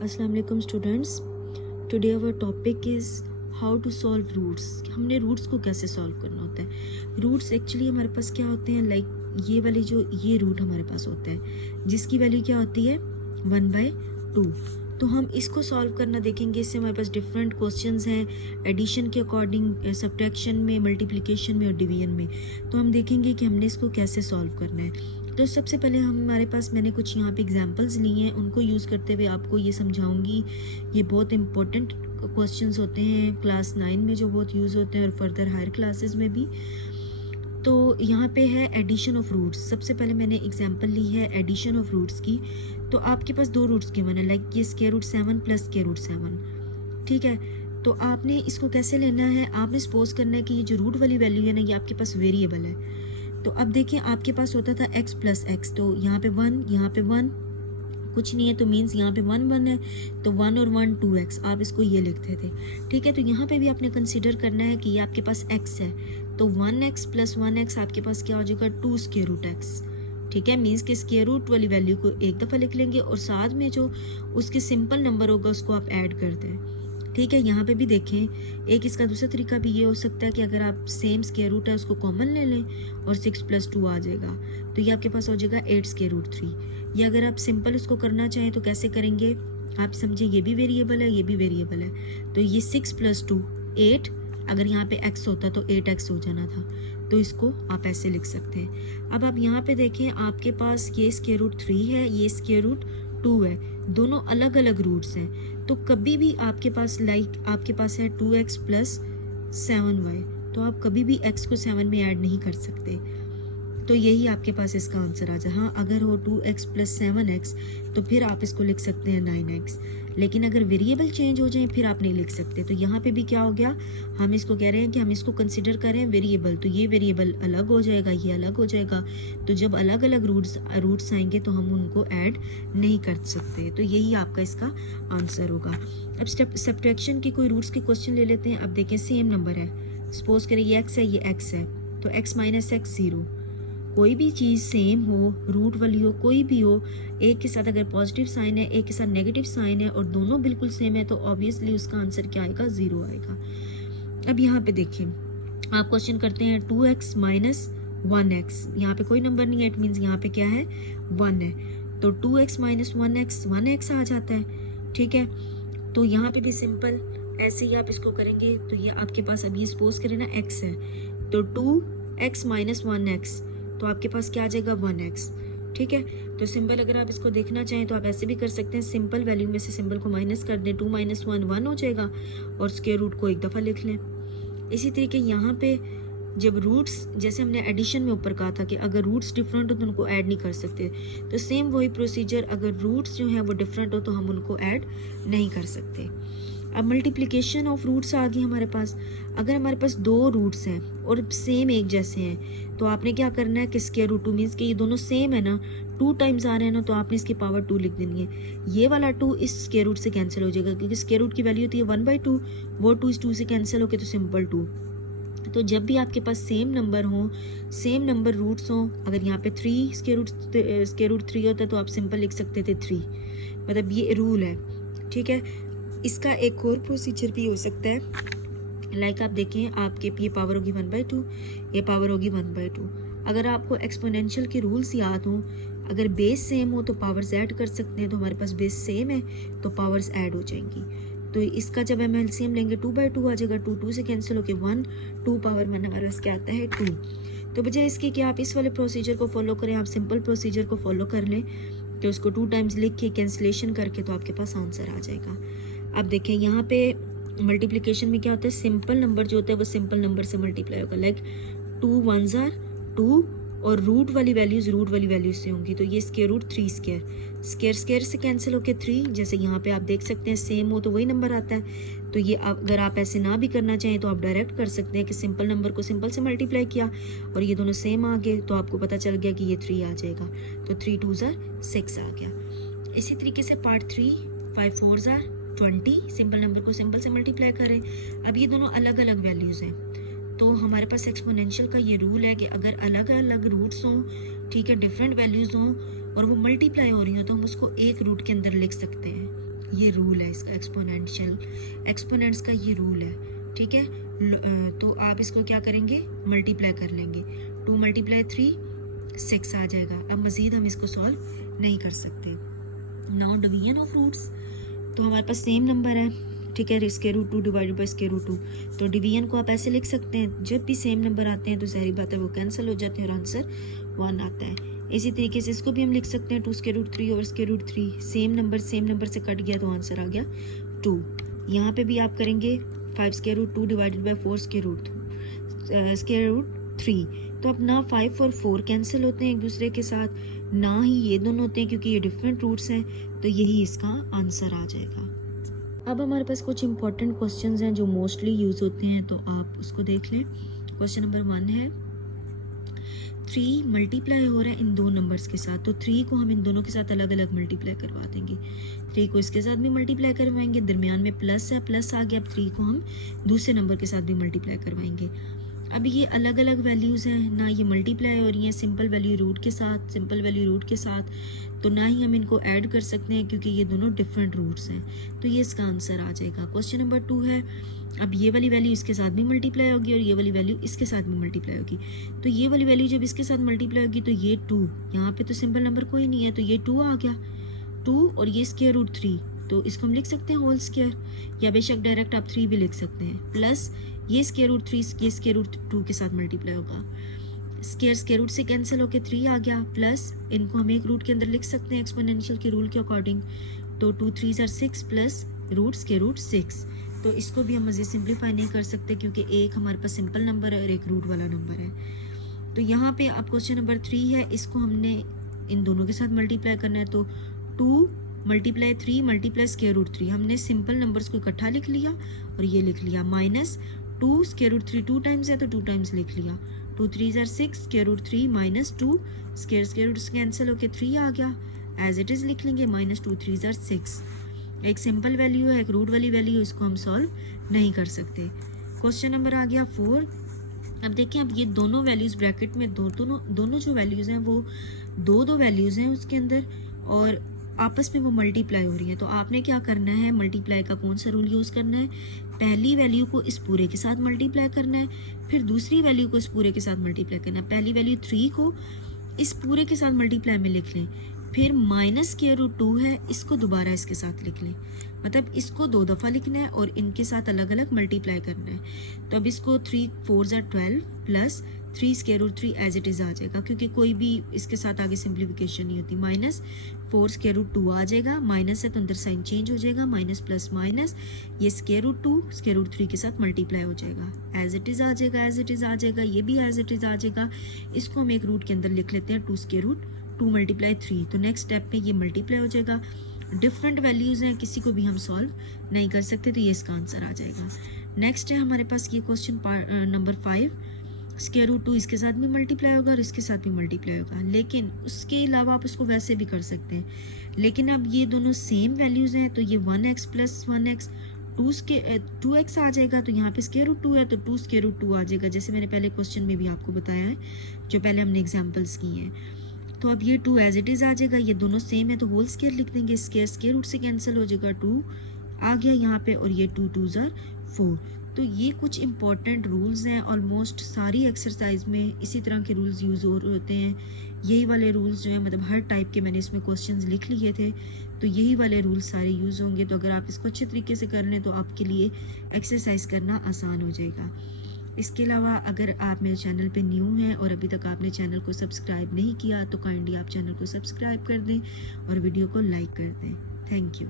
अस्सलाम वालेकुम students, today our topic is how to solve roots. हमने रूट्स को कैसे सॉल्व करना होता है। रूट्स एक्चुअली हमारे पास क्या होते हैं, लाइक ये वाली जो ये रूट हमारे पास होता है जिसकी वैल्यू क्या होती है 1/2। तो हम इसको सॉल्व करना देखेंगे। इससे हमारे पास डिफरेंट क्वेश्चंस हैं एडिशन के अकॉर्डिंग, सब्ट्रैक्शन में, मल्टीप्लिकेशन में और डिवीजन में। तो हम देखेंगे कि हमने इसको कैसे सॉल्व करना है। तो सबसे पहले हमारे पास मैंने कुछ यहाँ पे एग्जांपल्स लिए हैं, उनको यूज़ करते हुए आपको ये समझाऊंगी। ये बहुत इंपॉर्टेंट क्वेश्चंस होते हैं क्लास 9 में जो बहुत यूज़ होते हैं और फर्दर हायर क्लासेस में भी। तो यहाँ पे है एडिशन ऑफ रूट्स। सबसे पहले मैंने एग्जांपल ली है एडिशन ऑफ रूट्स की। तो आपके पास दो रूट्स गिवन है, लाइक ये square root 7 plus square root 7, ठीक है। तो आपने इसको कैसे लेना है, आपने सपोज करना है कि ये जो रूट वाली वैल्यू है ना, ये आपके पास वेरिएबल है। तो अब देखिए आपके पास होता था x प्लस एक्स, तो यहाँ पे 1, यहाँ पे 1, कुछ नहीं है तो मीन्स यहाँ पे 1 1 है, तो 1 और 1 2x, आप इसको ये लिखते थे, ठीक है। तो यहाँ पे भी आपने कंसिडर करना है कि ये आपके पास x है, तो 1x प्लस 1x आपके पास क्या हो जाएगा 2 स्क्वायर रूट x, ठीक है। मीन्स के स्क्वायर रूट वाली वैल्यू को एक दफ़ा लिख लेंगे और साथ में जो उसके सिंपल नंबर होगा उसको आप ऐड कर दें, ठीक है। यहाँ पे भी देखें, एक इसका दूसरा तरीका भी ये हो सकता है कि अगर आप सेम स्क्वायर रूट है उसको कॉमन ले लें और 6 + 2 आ जाएगा, तो ये आपके पास हो जाएगा 8 स्क्वायर रूट 3। या अगर आप सिंपल उसको करना चाहें तो कैसे करेंगे, आप समझिए ये भी वेरिएबल है, ये भी वेरिएबल है, तो ये 6 + 2 8, अगर यहाँ पे x होता तो 8x हो जाना था, तो इसको आप ऐसे लिख सकते हैं। अब आप यहाँ पे देखें, आपके पास ये स्क्वायर रूट 3 है, ये स्क्वायर रूट 2 है, दोनों अलग अलग रूट्स हैं। तो कभी भी आपके पास आपके पास है 2x प्लस 7y, तो आप कभी भी x को 7 में ऐड नहीं कर सकते, तो यही आपके पास इसका आंसर आ जाए। हाँ, अगर हो 2x प्लस 7x तो फिर आप इसको लिख सकते हैं 9x, लेकिन अगर वेरिएबल चेंज हो जाए फिर आप नहीं लिख सकते। तो यहाँ पे भी क्या हो गया, हम इसको कह रहे हैं कि हम इसको कंसिडर करें वेरिएबल, तो ये वेरिएबल अलग हो जाएगा, ये अलग हो जाएगा। तो जब अलग अलग रूट्स आएंगे तो हम उनको ऐड नहीं कर सकते, तो यही आपका इसका आंसर होगा। अब सब्ट्रैक्शन की कोई रूट्स के क्वेश्चन ले लेते हैं। अब देखें सेम नंबर है, सपोज करें ये x है, ये x है, तो x माइनस एक्स 0। कोई भी चीज़ सेम हो, रूट वाली हो, कोई भी हो, एक के साथ अगर पॉजिटिव साइन है, एक के साथ नेगेटिव साइन है और दोनों बिल्कुल सेम है, तो ऑब्वियसली उसका आंसर क्या आएगा, 0 आएगा। अब यहाँ पे देखिए, आप क्वेश्चन करते हैं 2x माइनस 1x, यहाँ पे कोई नंबर नहीं है, इट मीन्स यहाँ पे क्या है 1 है, तो 2x माइनस 1x 1x आ जाता है, ठीक है। तो यहाँ पे भी सिंपल ऐसे ही आप इसको करेंगे, तो ये आपके पास अब ये सपोज करें ना x है, तो 2x माइनस 1x, तो आपके पास क्या आ जाएगा 1x, ठीक है। तो सिंपल अगर आप इसको देखना चाहें तो आप ऐसे भी कर सकते हैं, सिंपल वैल्यू में से सिंबल को माइनस कर दें, 2 - 1 1 हो जाएगा और स्क्वायर रूट को एक दफ़ा लिख लें। इसी तरीके यहाँ पे जब रूट्स, जैसे हमने एडिशन में ऊपर कहा था कि अगर रूट्स डिफरेंट हो तो उनको ऐड नहीं कर सकते, तो सेम वही प्रोसीजर, अगर रूट्स जो हैं वो डिफरेंट हो तो हम उनको ऐड नहीं कर सकते। अब मल्टीप्लिकेशन ऑफ रूट्स आ गई हमारे पास। अगर हमारे पास दो रूट्स हैं और सेम एक जैसे हैं, तो आपने क्या करना है कि स्क्वायर रूट 2 मीन्स कि ये दोनों सेम है ना, 2 टाइम्स आ रहे हैं ना, तो आपने इसकी पावर 2 लिख देनी है। ये वाला 2 इस स्क्वायर रूट से कैंसिल हो जाएगा, क्योंकि स्क्वायर रूट की वैल्यू होती है 1/2, वो 2 इस 2 से कैंसिल होके तो सिंपल 2। तो जब भी आपके पास सेम नंबर हो, सेम नंबर रूट्स हों, अगर यहाँ पे 3 स्क्वायर रूट 3 होता है तो आप सिंपल लिख सकते थे 3, मतलब ये रूल है, ठीक है। इसका एक और प्रोसीजर भी हो सकता है, लाइक आप देखें, आपके ये पावर होगी 1/2, ये पावर होगी 1/2। अगर आपको एक्सपोनेंशियल के रूल्स याद हों, अगर बेस सेम हो तो पावर्स ऐड कर सकते हैं, तो हमारे पास बेस सेम है तो पावर्स ऐड हो जाएंगी। तो इसका जब हम एलसीएम लेंगे 2/2 आ जाएगा, 2 2 से कैंसिल होके 1, 2 पावर 1 हमारे पास क्या आता है 2। तो बजाय इसके कि आप इस वाले प्रोसीजर को फॉलो करें, आप सिंपल प्रोसीजर को फॉलो कर लें, तो उसको 2 टाइम्स लिख के कैंसिलेशन करके तो आपके पास आंसर आ जाएगा। अब देखें यहाँ पे मल्टीप्लिकेशन में क्या होता है, सिंपल नंबर जो होता है वो सिंपल नंबर से मल्टीप्लाई होगा, लाइक 2 1s are 2 और रूट वाली वैल्यूज से होंगी, तो ये स्क्वायर रूट 3 स्क्वायर से कैंसिल होके 3, जैसे यहाँ पे आप देख सकते हैं सेम हो तो वही नंबर आता है। तो ये अगर आप ऐसे ना भी करना चाहें तो आप डायरेक्ट कर सकते हैं कि सिंपल नंबर को सिंपल से मल्टीप्लाई किया और ये दोनों सेम आ गए, तो आपको पता चल गया कि ये 3 आ जाएगा, तो 3 2s are 6 आ गया। इसी तरीके से part 3, 5 4s are 20, simple number को सिंपल से मल्टीप्लाई करें। अब ये दोनों अलग अलग वैल्यूज़ हैं, तो हमारे पास एक्सपोनेंशियल का ये रूल है कि अगर अलग अलग रूट्स हों, ठीक है, डिफरेंट वैल्यूज़ हों और वो मल्टीप्लाई हो रही हो, तो हम उसको एक रूट के अंदर लिख सकते हैं। ये रूल है इसका, एक्सपोनेंट्स का ये रूल है, ठीक है। तो आप इसको क्या करेंगे, मल्टीप्लाई कर लेंगे। 2 × 3 6 आ जाएगा। अब मज़ीद हम इसको सॉल्व नहीं कर सकते। नाउ डिवीजन ऑफ रूट्स, तो हमारे पास सेम नंबर है, ठीक है, square root 2 divided by square root 2। तो डिवीजन को आप ऐसे लिख सकते हैं, जब भी सेम नंबर आते हैं तो सारी बात है वो कैंसिल हो जाते हैं और आंसर 1 आता है। इसी तरीके से इसको भी हम लिख सकते हैं 2 √ 3 over square root 3। Same number से कट गया तो आंसर आ गया 2। यहाँ पे भी आप करेंगे 5 √ 2 डिवाइडेड बाई 4 स्क्वायर रूट 3। तो अब ना 5 और 4 कैंसिल होते हैं एक दूसरे के साथ, ना ही ये दोनों होते हैं क्योंकि ये डिफरेंट रूट्स हैं, तो यही इसका आंसर आ जाएगा। अब हमारे पास कुछ इंपॉर्टेंट क्वेश्चंस हैं जो मोस्टली यूज़ होते हैं, तो आप उसको देख लें। क्वेश्चन नंबर 1 है 3 मल्टीप्लाई हो रहा है इन दो नंबर्स के साथ, तो 3 को हम इन दोनों के साथ अलग अलग मल्टीप्लाई करवा देंगे। 3 को इसके साथ भी मल्टीप्लाई करवाएंगे, दरमियान में प्लस है, प्लस आ गया। अब 3 को हम दूसरे नंबर के साथ भी मल्टीप्लाई करवाएंगे। अब ये अलग अलग वैल्यूज़ हैं, ना ये मल्टीप्लाई हो रही हैं सिंपल वैल्यू रूट के साथ, तो ना ही हम इनको ऐड कर सकते हैं क्योंकि ये दोनों डिफरेंट रूट्स हैं, तो ये इसका आंसर आ जाएगा। क्वेश्चन नंबर 2 है, अब ये वाली वैल्यू इसके साथ भी मल्टीप्लाई होगी और ये वाली वैल्यू इसके साथ भी मल्टीप्लाई होगी। तो ये वाली वैल्यू जब इसके साथ मल्टीप्लाई होगी तो ये 2, यहाँ पे तो सिंपल नंबर कोई नहीं है तो ये 2 आ गया, 2 और ये स्क्वायर रूट 3, तो इसको हम लिख सकते हैं होल स्क्वायर, या बेशक डायरेक्ट आप 3 भी लिख सकते हैं। प्लस ये स्क्वायर रूट 3 ये स्क्वायर रूट 2 के साथ मल्टीप्लाई होगा, स्क्वायर रूट से कैंसिल होकर 3 आ गया। प्लस इनको हम एक रूट के अंदर लिख सकते हैं एक्सपोनेंशियल के रूल के अकॉर्डिंग, तो 2 × 3 = 6 प्लस रूट स्क्वायर रूट 6। तो इसको भी हम मज़ीद सिंप्लीफाई नहीं कर सकते क्योंकि एक हमारे पास सिंपल नंबर है और एक रूट वाला नंबर है। तो यहाँ पे अब क्वेश्चन नंबर 3 है, इसको हमने इन दोनों के साथ मल्टीप्लाई करना है, तो 2 × 3 × स्क्वायर रूट 3, हमने सिंपल नंबर्स को इकट्ठा लिख लिया और ये लिख लिया, माइनस 2 स्क्वायर रूट 3 2 टाइम्स है तो 2 टाइम्स लिख लिया, 2 × 3 = 6 square root 3 minus 2 square root से कैंसिल होकर 3 आ गया, एज इट इज़ लिख लेंगे, माइनस 2 × 3 = 6। एक सिंपल वैल्यू है, एक रूट वाली वैल्यू, इसको हम सॉल्व नहीं कर सकते। क्वेश्चन नंबर आ गया 4। अब देखें, अब ये दोनों वैल्यूज़ ब्रैकेट में दोनों जो वैल्यूज़ हैं वो दो वैल्यूज़ हैं उसके अंदर और आपस में वो मल्टीप्लाई हो रही है। तो आपने क्या करना है, मल्टीप्लाई का कौन सा रूल यूज़ करना है, पहली वैल्यू को इस पूरे के साथ मल्टीप्लाई करना है, फिर दूसरी वैल्यू को इस पूरे के साथ मल्टीप्लाई करना है। पहली वैल्यू 3 को इस पूरे के साथ मल्टीप्लाई में लिख लें, फिर माइनस स्क्वायर रूट 2 है, इसको दोबारा इसके साथ लिख लें, मतलब इसको 2 दफ़ा लिखना है और इनके साथ अलग अलग मल्टीप्लाई करना है। तो अब इसको 3 × 4 = 12 plus 3 square root 3 as it is आ जाएगा क्योंकि कोई भी इसके साथ आगे सिंप्लीफिकेशन नहीं होती, माइनस 4 स्क्वायर रूट 2 आ जाएगा, माइनस है तो अंदर साइन चेंज हो जाएगा, माइनस प्लस माइनस, ये स्क्वायर रूट 2 स्क्वायर रूट 3 के साथ मल्टीप्लाई हो जाएगा, एज इट इज़ आ जाएगा, ये भी एज इट इज़ आ जाएगा। इसको हम एक रूट के अंदर लिख लेते हैं 2 स्क्वायर रूट 2 × 3, तो नेक्स्ट स्टेप में ये मल्टीप्लाई हो जाएगा। डिफरेंट वैल्यूज़ हैं, किसी को भी हम सॉल्व नहीं कर सकते, तो ये इसका आंसर आ जाएगा। नेक्स्ट है हमारे पास ये क्वेश्चन नंबर 5, स्क्वायर रूट 2 इसके साथ भी मल्टीप्लाई होगा और इसके साथ भी मल्टीप्लाई होगा, लेकिन उसके अलावा आप उसको वैसे भी कर सकते हैं। लेकिन अब ये दोनों सेम वैल्यूज़ हैं तो ये 1x + 1x 2x आ जाएगा, तो यहाँ पे स्क्वायर रूट 2 है तो 2 स्क्वायर रूट 2 आ जाएगा, जैसे मैंने पहले क्वेश्चन में भी आपको बताया है जो पहले हमने एग्जाम्पल्स की हैं। तो अब ये 2 एज इट इज़ आ जाएगा, ये दोनों सेम है तो होल स्क्वायर लिख देंगे, स्क्वायर रूट से कैंसिल हो जाएगा, 2 आ गया यहाँ पे और ये 2 × 2 = 4। तो ये कुछ इंपॉर्टेंट रूल्स हैं, ऑलमोस्ट सारी एक्सरसाइज में इसी तरह के रूल्स यूज़ होते हैं। यही वाले रूल्स जो है मतलब हर टाइप के मैंने इसमें क्वेश्चंस लिख लिए थे, तो यही वाले रूल्स सारे यूज़ होंगे। तो अगर आप इसको अच्छे तरीके से कर लें तो आपके लिए एक्सरसाइज करना आसान हो जाएगा। इसके अलावा अगर आप मेरे चैनल पे न्यू हैं और अभी तक आपने चैनल को सब्सक्राइब नहीं किया तो काइंडली आप चैनल को सब्सक्राइब कर दें और वीडियो को लाइक कर दें। Thank you.